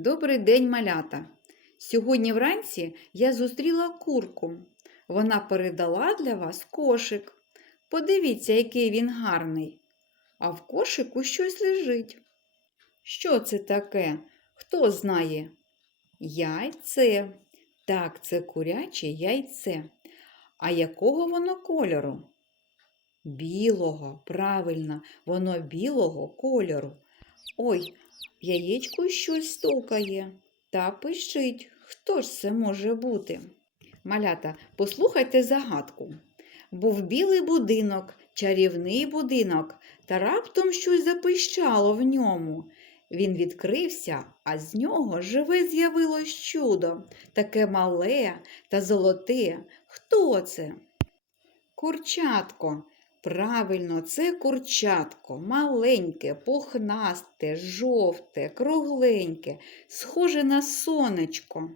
Добрий день, малята! Сьогодні вранці я зустріла курку. Вона передала для вас кошик. Подивіться, який він гарний. А в кошику щось лежить. Що це таке? Хто знає? Яйце. Так, це куряче яйце. А якого воно кольору? Білого, правильно, воно білого кольору. Ой, в яєчку щось стукає та пищить. Хто ж це може бути? Малята, послухайте загадку. Був білий будинок, чарівний будинок, та раптом щось запищало в ньому. Він відкрився, а з нього живе з'явилось чудо, таке мале та золоте. Хто це? Курчатко. Правильно, це курчатко, маленьке, пухнасте, жовте, кругленьке, схоже на сонечко.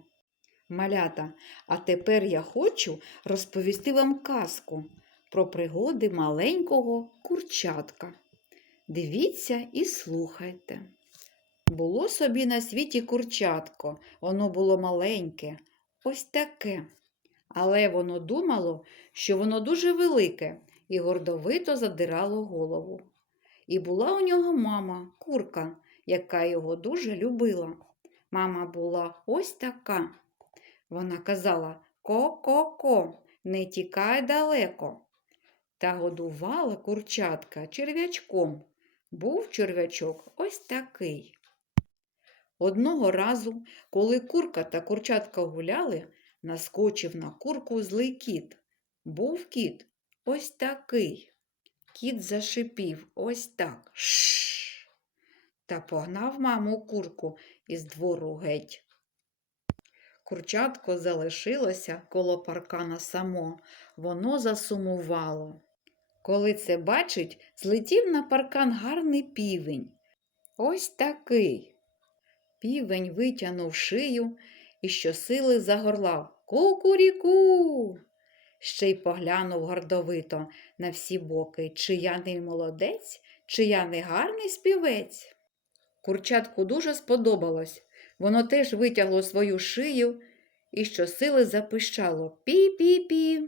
Малята, а тепер я хочу розповісти вам казку про пригоди маленького курчатка. Дивіться і слухайте. Було собі на світі курчатко, воно було маленьке, ось таке. Але воно думало, що воно дуже велике і гордовито задирало голову. І була у нього мама, курка, яка його дуже любила. Мама була ось така. Вона казала Ко-ко-ко, не тікай далеко. Та годувала курчатка черв'ячком. Був черв'ячок ось такий. Одного разу, коли курка та курчатка гуляли, наскочив на курку злий кіт. Був кіт ось такий. Кіт зашипів ось так. Шш. Та погнав маму курку із двору геть. Курчатко залишилося коло паркана само, воно засумувало. Коли це бачить, злетів на паркан гарний півень. Ось такий. Півень витягнув шию і щосили загорлав Ку-ку-ріку. Ще й поглянув гордовито на всі боки, чи я не молодець, чи я не гарний співець. Курчатку дуже сподобалось. Воно теж витягло свою шию і щосили запищало Пі-пі-пі.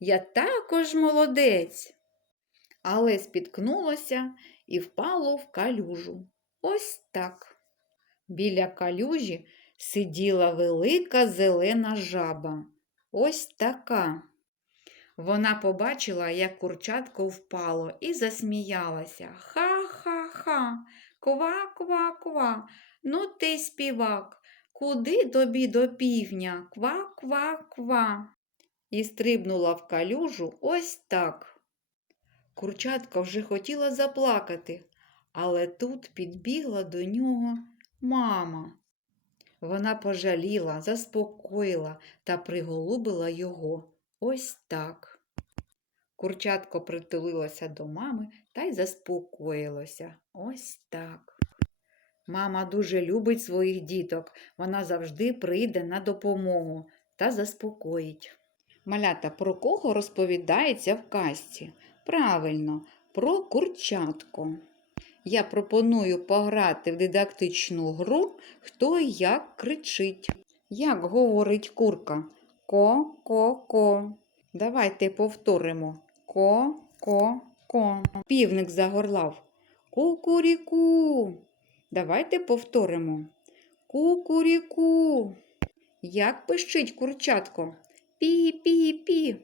Я також молодець. Але спіткнулося і впало в калюжу. Ось так. Біля калюжі сиділа велика зелена жаба. Ось така. Вона побачила, як курчатко впало, і засміялася. Ха-ха-ха, ква-ква-ква. Ну ти співак, куди тобі до півня? Ква-ква-ква. І стрибнула в калюжу ось так. Курчатка вже хотіла заплакати, але тут підбігла до нього мама. Вона пожаліла, заспокоїла та приголубила його ось так. Курчатко притулилося до мами та й заспокоїлося ось так. Мама дуже любить своїх діток, вона завжди прийде на допомогу та заспокоїть. Малята, про кого розповідається в казці? Правильно, про курчатко. Я пропоную пограти в дидактичну гру, хто як кричить. Як говорить курка? Ко-ко-ко. Давайте повторимо. Ко-ко-ко. Півник загорлав. Ку-ку-ріку. Давайте повторимо. Ку-ку-ріку. Як пищить курчатко? Пі-пі-пі.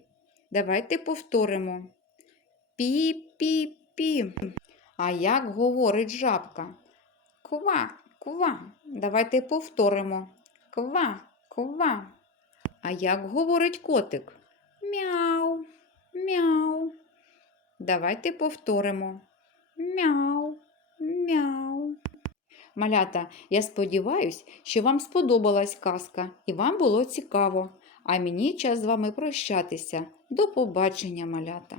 Давайте повторимо. Пі-пі-пі. А як говорить жабка? Ква, ква. Давайте повторимо. Ква, ква. А як говорить котик? Мяу, мяу. Давайте повторимо. Мяу, мяу. Малята, я сподіваюсь, що вам сподобалась казка і вам було цікаво. А мені час з вами прощатися. До побачення, малята.